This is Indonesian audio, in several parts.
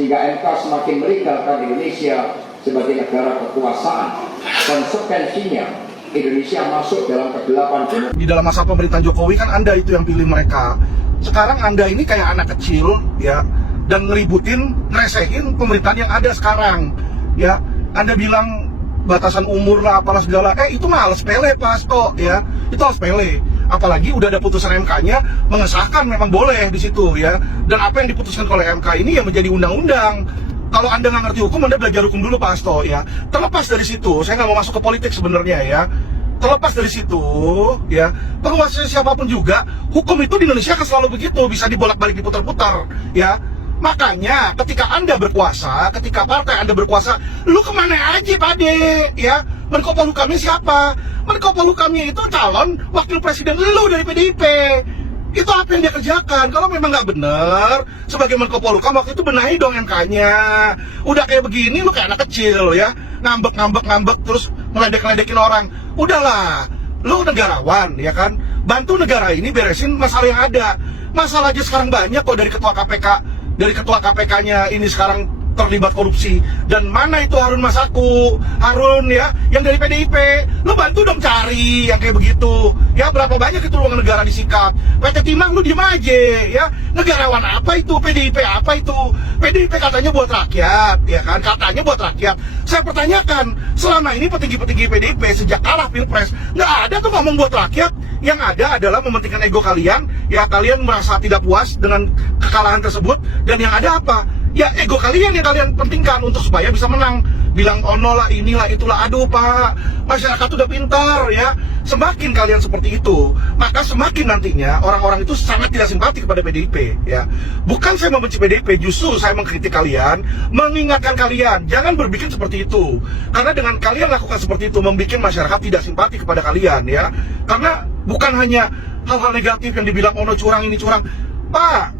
sehingga MK semakin melegalkan Indonesia sebagai negara kekuasaan. Konsekuensinya, Indonesia masuk dalam kegelapan. Di dalam masa pemerintahan Jokowi kan Anda itu yang pilih mereka. Sekarang Anda ini kayak anak kecil ya, dan ngeributin, ngeresehin pemerintahan yang ada sekarang ya. Anda bilang batasan umur lah apalah segala, itu mah hal sepele Pak Hasto ya, itu hal sepele. Apalagi udah ada putusan MK-nya mengesahkan memang boleh di situ ya. Dan apa yang diputuskan oleh MK ini yang menjadi undang-undang. Kalau Anda nggak ngerti hukum, Anda belajar hukum dulu Pak Hasto ya. Terlepas dari situ, saya nggak mau masuk ke politik sebenarnya ya. Terlepas dari situ ya, penguasa siapapun juga, hukum itu di Indonesia kan selalu begitu, bisa dibolak-balik diputar-putar ya. Makanya ketika Anda berkuasa, ketika partai Anda berkuasa, lu kemana aja Pade ya? Menko Polhukamnya siapa? Menko Polhukamnya itu calon wakil presiden lu dari PDIP. Itu apa yang dia kerjakan? Kalau memang nggak benar, sebagai Menko Polhukam waktu itu benahi dong MK-nya. Udah kayak begini, lu kayak anak kecil ya, ngambek terus ngeledek-ledekin orang. Udahlah, lu negarawan ya kan, bantu negara ini beresin masalah yang ada. Masalah aja sekarang banyak kok dari ketua KPK, dari ketua KPK-nya ini sekarang terlibat korupsi. Dan mana itu Harun Masiku, Harun ya, yang dari PDIP. Lu bantu dong cari yang kayak begitu ya. Berapa banyak itu ruang negara disikat. PT Timah lu diem aja ya. Negarawan apa itu? PDIP apa itu? PDIP katanya buat rakyat ya kan, katanya buat rakyat. Saya pertanyakan, selama ini petinggi-petinggi PDIP sejak kalah Pilpres nggak ada tuh ngomong buat rakyat. Yang ada adalah mementingkan ego kalian ya. Kalian merasa tidak puas dengan kekalahan tersebut, dan yang ada apa? Ya ego kalian yang kalian pentingkan untuk supaya bisa menang. Bilang ono lah, inilah, itulah. Aduh Pak, masyarakat udah pintar ya. Semakin kalian seperti itu, maka semakin nantinya orang-orang itu sangat tidak simpati kepada PDIP ya. Bukan saya membenci PDIP, justru saya mengkritik kalian, mengingatkan kalian jangan berpikir seperti itu. Karena dengan kalian lakukan seperti itu, membuat masyarakat tidak simpati kepada kalian ya. Karena bukan hanya hal-hal negatif yang dibilang ono curang ini curang. Pak,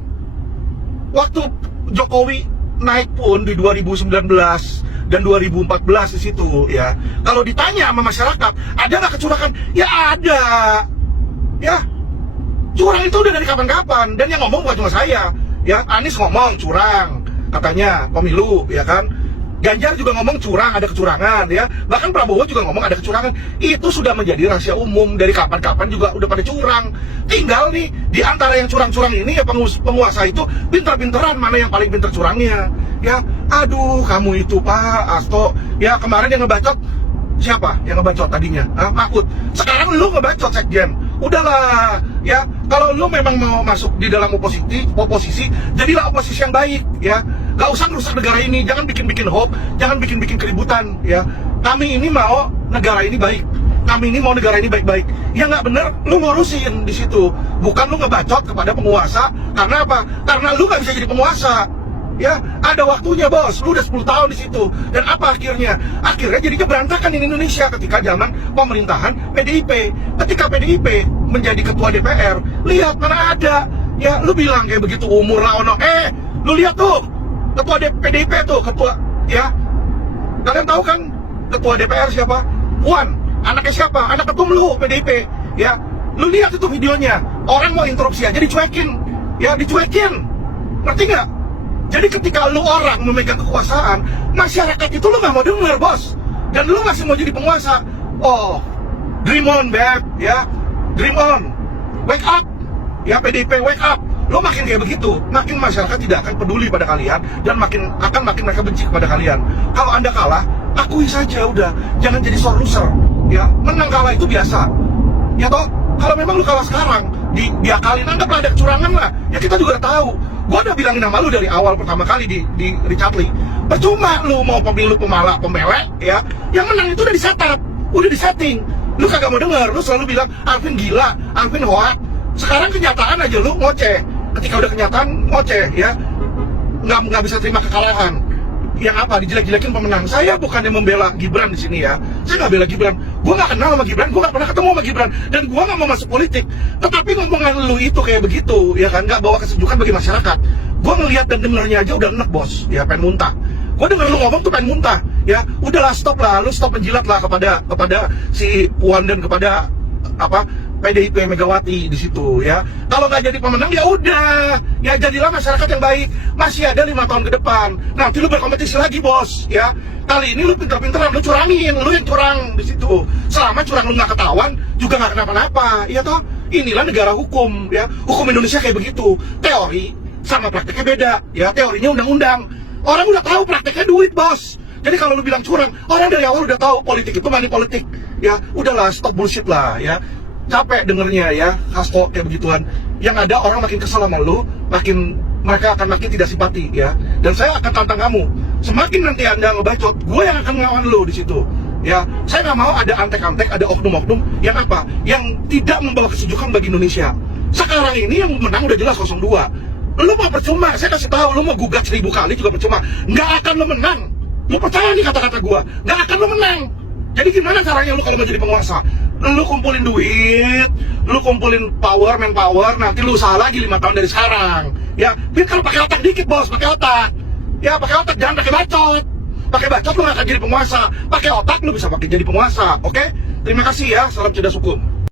waktu Jokowi naik pun di 2019 dan 2014 di situ ya. Kalau ditanya sama masyarakat, ada nggak kecurangan? Ya ada. Ya, curang itu udah dari kapan-kapan. Dan yang ngomong bukan cuma saya. Ya, Anies ngomong curang, katanya pemilu, ya kan. Ganjar juga ngomong curang, ada kecurangan ya. Bahkan Prabowo juga ngomong ada kecurangan. Itu sudah menjadi rahasia umum dari kapan-kapan juga udah pada curang. Tinggal nih di antara yang curang-curang ini ya penguasa itu pinter-pinteran mana yang paling pinter curangnya. Ya, aduh kamu itu Pak Hasto. Ya kemarin yang ngebacot siapa? Yang ngebacot tadinya? Mahfud. Sekarang lu ngebacot Sekjen. Udahlah ya, kalau lu memang mau masuk di dalam oposisi, jadilah oposisi yang baik ya. Gak usah merusak negara ini, jangan bikin-bikin hoax, jangan bikin-bikin keributan ya. Kami ini mau negara ini baik, kami ini mau negara ini baik-baik. Ya nggak bener, lu ngurusin di situ, bukan lu ngebacot kepada penguasa. Karena apa? Karena lu nggak bisa jadi penguasa. Ya, ada waktunya bos, lu udah 10 tahun di situ. Dan apa akhirnya? Akhirnya jadinya berantakan in Indonesia ketika zaman pemerintahan PDIP. Ketika PDIP menjadi ketua DPR, lihat mana ada. Ya, lu bilang kayak begitu umur lah ono. Lu lihat tuh, ketua PDIP tuh, ketua, ya. Kalian tahu kan ketua DPR siapa? Puan, anaknya siapa? Anak ketum lu PDIP, ya. Lu lihat itu videonya, orang mau interupsi aja dicuekin. Ya, dicuekin. Ngerti nggak? Jadi ketika lu orang memegang kekuasaan, masyarakat itu lu nggak mau denger bos, dan lu masih mau jadi penguasa. Oh, dream on beb, ya, dream on, wake up, ya PDIP wake up. Lu makin kayak begitu, makin masyarakat tidak akan peduli pada kalian, dan makin mereka benci kepada kalian. Kalau Anda kalah, akui saja udah, jangan jadi sore loser, ya. Menang kalah itu biasa, ya toh. Kalau memang lu kalah sekarang, diakalin, anggaplah ada kecurangan lah, ya kita juga tahu. Gua udah bilangin sama lu dari awal pertama kali di Richard Lee. Percuma lu mau pemilu pembelek ya. Yang menang itu udah udah disetting. Lu kagak mau denger, lu selalu bilang Alvin gila, Alvin hoak. Sekarang kenyataan aja lu ngoceh. Ketika udah kenyataan ngoceh ya. Nggak bisa terima kekalahan. Yang apa? Dijelek-jelekin pemenang. Saya bukannya membela Gibran di sini ya. Saya nggak bela Gibran. Gua nggak kenal sama Gibran. Gua nggak pernah ketemu sama Gibran. Dan gua nggak mau masuk politik. Tetapi ngomongan lu itu kayak begitu, ya kan? Nggak bawa kesejukan bagi masyarakat. Gua ngelihat dan dengernya aja udah enek bos. Ya pengen muntah. Gua denger lu ngomong tuh pengen muntah. Ya udahlah stop lah. Lu stop menjilat lah kepada si Puan dan kepada PDIP Megawati di situ ya. Kalau nggak jadi pemenang ya udah, ya jadilah masyarakat yang baik. Masih ada 5 tahun ke depan. Nanti lu berkompetisi lagi bos ya. Kali ini lu pinter-pinteran, lu curangin, lu yang curang di situ. Selama curang lu nggak ketahuan, juga nggak kenapa-napa, iya toh. Inilah negara hukum ya. Hukum Indonesia kayak begitu. Teori sama prakteknya beda ya. Teorinya undang-undang. Orang udah tahu prakteknya duit bos. Jadi kalau lu bilang curang, orang dari awal udah tahu politik itu money politik. Ya, udahlah stop bullshit lah ya. Capek dengernya ya, hasto kayak begituan. Yang ada orang makin kesel sama lu, mereka akan makin tidak simpati ya. Dan saya akan tantang kamu. Semakin nanti Anda ngebacot, gue yang akan ngelawan lu di situ. Ya, saya nggak mau ada antek-antek, ada oknum-oknum yang apa? Yang tidak membawa kesejukan bagi Indonesia. Sekarang ini yang menang udah jelas 02. Lu mau percuma, saya kasih tahu, lu mau gugat 1000 kali juga percuma. Nggak akan lu menang. Lu percaya nih kata-kata gua, nggak akan lu menang. Jadi gimana caranya lu kalau mau jadi penguasa? Lu kumpulin duit, lu kumpulin power, manpower, nanti lu usaha lagi 5 tahun dari sekarang. Ya, biar kalau pakai otak dikit bos, pakai otak. Ya, pakai otak, jangan pakai bacot. Pakai bacot lu nggak akan jadi penguasa. Pakai otak lu bisa pakai jadi penguasa, oke? Terima kasih ya, salam cerdas hukum.